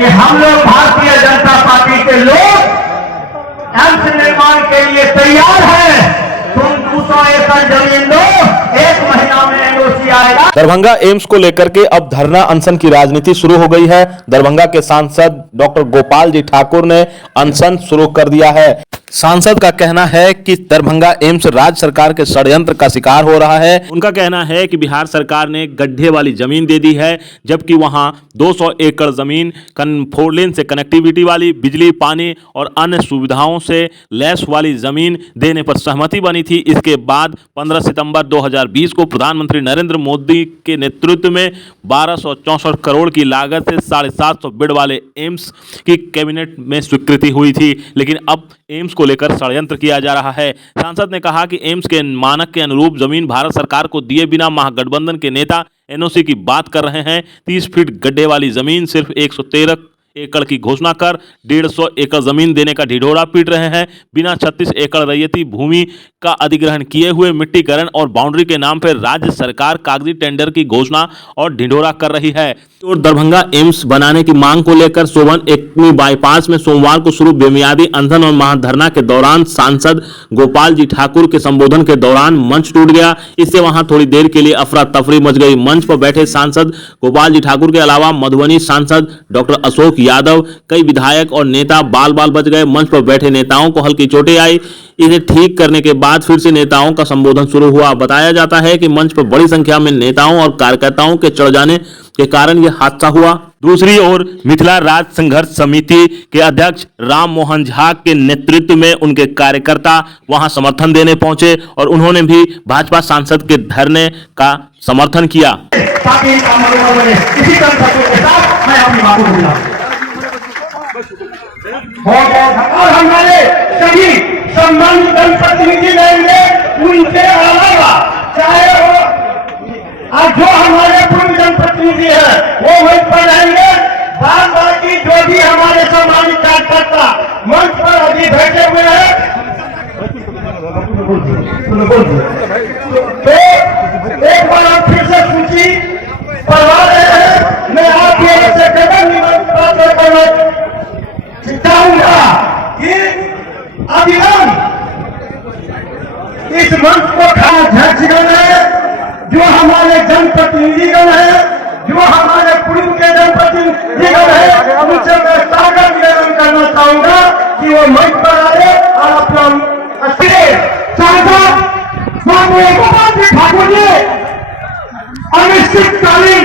कि हम लोग भारतीय जनता पार्टी के लोग एम्स निर्माण के लिए तैयार हैं। तुम 200 एकड़ जमीन दो, 1 महीना में एनओसी आएगा। दरभंगा एम्स को लेकर के अब धरना अनशन की राजनीति शुरू हो गई है। दरभंगा के सांसद डॉक्टर गोपाल जी ठाकुर ने अनशन शुरू कर दिया है। सांसद का कहना है कि दरभंगा एम्स राज्य सरकार के षड्यंत्र का शिकार हो रहा है। उनका कहना है कि बिहार सरकार ने गड्ढे वाली जमीन दे दी है, जबकि वहां 200 एकड़ जमीन 4 लेन से कनेक्टिविटी वाली, बिजली, पानी और अन्य सुविधाओं से लैस वाली जमीन देने पर सहमति बनी थी। इसके बाद 15 सितंबर 2020 को प्रधानमंत्री नरेंद्र मोदी के नेतृत्व में 1264 करोड़ की लागत से 750 बेड वाले एम्स की कैबिनेट में स्वीकृति हुई थी। लेकिन अब एम्स को लेकर षड्यंत्र किया जा रहा है। सांसद ने कहा कि एम्स के मानक के अनुरूप जमीन भारत सरकार को दिए बिना महागठबंधन के नेता एनओसी की बात कर रहे हैं। 30 फीट गड्ढे वाली जमीन सिर्फ 113 एकड़ की घोषणा कर 150 एकड़ जमीन देने का ढिढोरा पीट रहे हैं। बिना 36 एकड़ रैयती भूमि का अधिग्रहण किए हुए मिट्टीकरण और बाउंड्री के नाम पर राज्य सरकार कागजी टेंडर की घोषणा और ढिढोरा कर रही है। और दरभंगा एम्स बनाने की मांग को लेकर सोबन एकमी बाईपास में सोमवार को शुरू बेमियादी अनशन और महाधरना के दौरान सांसद गोपाल जी ठाकुर के संबोधन के दौरान मंच टूट गया। इससे वहां थोड़ी देर के लिए अफरा तफरी मच गई। मंच पर बैठे सांसद गोपाल जी ठाकुर के अलावा मधुबनी सांसद डॉक्टर अशोक यादव, कई विधायक और नेता बाल बाल बच गए। मंच पर बैठे नेताओं को हल्की चोटें आई। इसे ठीक करने के बाद फिर से नेताओं का संबोधन शुरू हुआ। बताया जाता है कि मंच पर बड़ी संख्या में नेताओं और कार्यकर्ताओं के चढ़ जाने के कारण यह हादसा हुआ। दूसरी ओर मिथिला राज्य संघर्ष समिति के अध्यक्ष राम मोहन झा के नेतृत्व में उनके कार्यकर्ता वहां समर्थन देने पहुंचे और उन्होंने भी भाजपा सांसद के धरने का समर्थन किया। और हमारे सभी सम्मानित जनप्रतिनिधि रहेंगे, उनके अलावा चाहे वो आज जो हमारे पूर्व जनप्रतिनिधि है वो मंच पर रहेंगे। बाद बाकी जो भी हमारे सम्मानित कार्यकर्ता मंच पर अभी बैठे हुए हैं, तो एक बार आप फिर से सूची पढ़वा रहे हैं। मैं आप लोगों से केवल निमंत्रण करना चाहूंगा कि अविलंब इस मंच को अध्यक्षगण है, जो हमारे जनप्रतिनिधिगण है, जो हमारे पूर्व के जनप्रतिनिधिगण है, उनसे मैं सागर निवेदन करना चाहूंगा कि वो मंच पर आए और अपना सांसद गोपाल जी ठाकुर जी अनिश्चितकालीन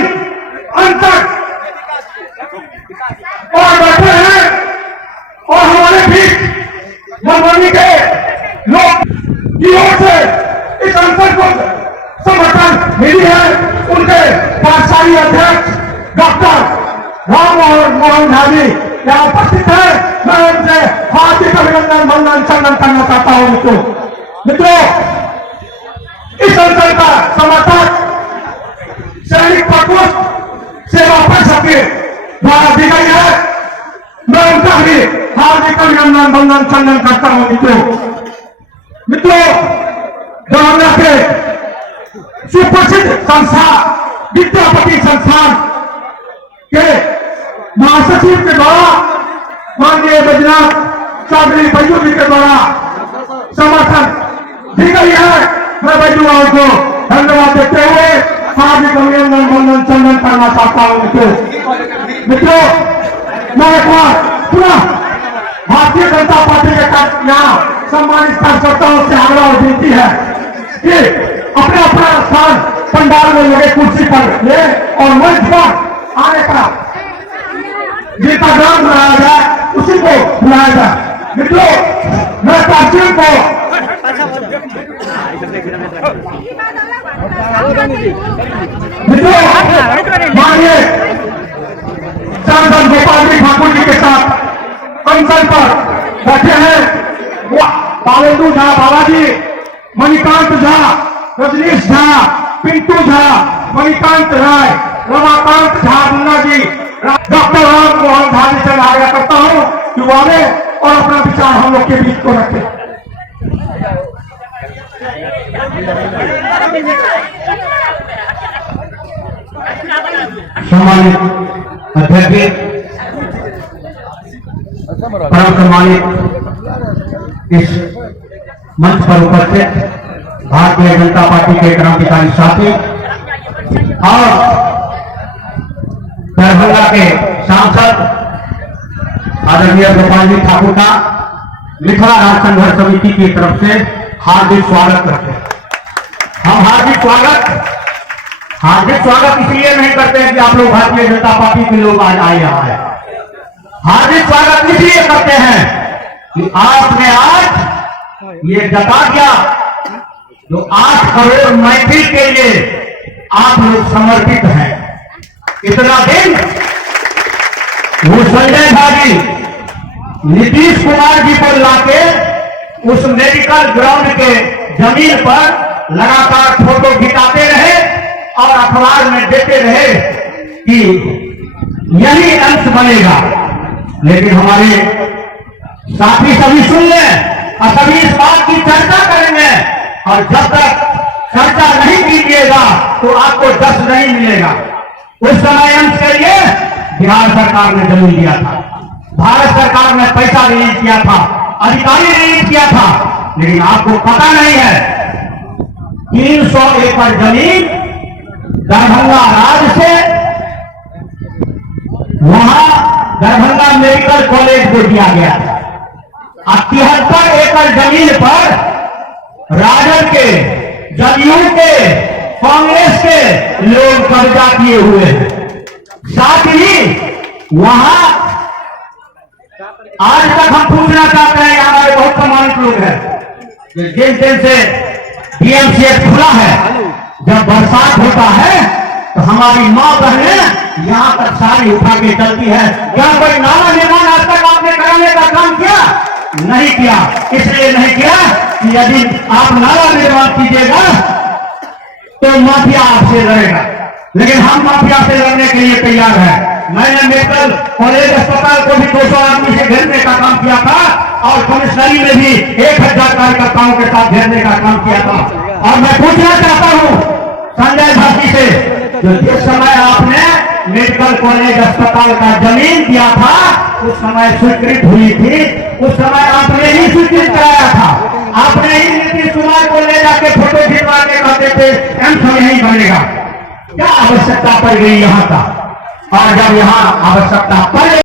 अंतर और बैठे हैं और हमारे बीच मधुबनी के लोग की ओर से इस अंतर को समर्थन मिली है। उनके पाठशाली अध्यक्ष डॉक्टर राम मोहन झा जी यहाँ उपस्थित है। मैं उनसे हार्दिक अभिनंदन वंदन चंदन करना चाहता हूँ। मित्रों, इस अंतर का समर्थक सैनिक प्रकोष्ठ सेवा परिषद के द्वारा दी गई है। मैं उनका भी हार्दिक अभिनंदन वंदन चंदन करता हूँ। मित्रों, दरभंगा के सुप्रसिद्ध संस्था विद्यापति संस्थान के महासचिव के द्वारा माननीय बैजनाथ चौधरी बैजू जी के द्वारा समर्थन दी गई है। मैं बैजू को धन्यवाद देते हुए हार्दिक अभिनंदन वंदन चंदन करना चाहता हूँ। मित्रों, मैं एक बार पुनः भारतीय जनता पार्टी के यहाँ सम्मानित कार्यकर्ताओं से आग्रह और विनती है कि अपने अपना स्थान पंडाल में लगे कुर्सी पर ले और मंच पर आने का गीतागान बनाया जाए, उसी को बुलाया जाए। मित्रों, मैं पार्टियों को माननीय सांसद गोपाल जी ठाकुर जी के साथ अनशन पर बैठे हैं। पालेंदु झा, बालाजी, मणिकांत झा, रजनीश झा, पिंटू झा, मणिकांत राय, रमाकांत झा, मुन्ना जी, डॉक्टर राम मोहन झा जी से आग्रह करता हूँ कि वो आए और अपना विचार हम लोग के बीच को रखें। सम्मानित अध्यक्ष परम सम्मानित इस मंच पर उपस्थित भारतीय जनता पार्टी के क्रांतिकारी साथी और दरभंगा के सांसद आदरणीय गोपाल जी ठाकुर का मिथिला राज्य संघर्ष समिति की तरफ से हार्दिक स्वागत करते हैं। हम हार्दिक स्वागत इसलिए नहीं करते हैं कि आप लोग भारतीय जनता पार्टी के लोग आज आए यहाँ है। हार्दिक स्वागत इसलिए करते हैं कि आपने आज ये जता दिया जो 8 करोड़ मैथिल के लिए आप लोग समर्पित हैं। इतना दिन वो संजय भाजी नीतीश कुमार जी को लाके उस मेडिकल ग्राउंड के जमीन पर लगातार फोटो खिंचाते रहे और अखबार में देते रहे कि यही अंश बनेगा। लेकिन हमारे साथी सभी सुन लें और सभी इस बात की चर्चा करेंगे और जब तक चर्चा नहीं कीजिएगा तो आपको दस नहीं मिलेगा। उस समय अंश के लिए बिहार सरकार ने जमीन दिया था, भारत सरकार ने पैसा रिलीज किया था, अधिकारी रिलीज किया था, लेकिन आपको पता नहीं है 300 एकड़ जमीन दरभंगा राज्य से वहां दरभंगा मेडिकल कॉलेज को दिया गया था। 73 एकड़ जमीन पर राजद के, जदयू के, कांग्रेस के लोग कब्जा किए हुए हैं। साथ ही वहां आज तक हम पूछना चाहते हैं, हमारे बहुत सम्मानित लोग हैं, जिन दिन से डीएमसीएच खुला है, जब बरसात होता है तो हमारी मां बहनें यहां तक साड़ी उठा के चलती है। क्या कोई नाला निर्माण आज तक आपने कराने का काम किया? नहीं किया। इसलिए नहीं किया कि यदि आप नाला निर्माण कीजिएगा तो माफिया आपसे लड़ेगा, लेकिन हम माफिया से लड़ने के लिए तैयार हैं। मैंने मेडिकल कॉलेज अस्पताल को भी 200 आदमी से घेरने का काम किया था और कमिश्नरी में भी 1000 कार्यकर्ताओं के साथ घेरने का काम किया था। और मैं पूछना चाहता हूं संजय भाजी से, जो जिस समय आपने मेडिकल कॉलेज अस्पताल का जमीन दिया था उस समय स्वीकृत हुई थी, उस समय आपने ही स्वीकृत कराया था। आपने ही नीतीश कुमार को ले जाके फोटो खिंचवा के कहते थे एम्स यही बनेगा। क्या आवश्यकता पड़ गई यहाँ का? और जब यहाँ आवश्यकता पड़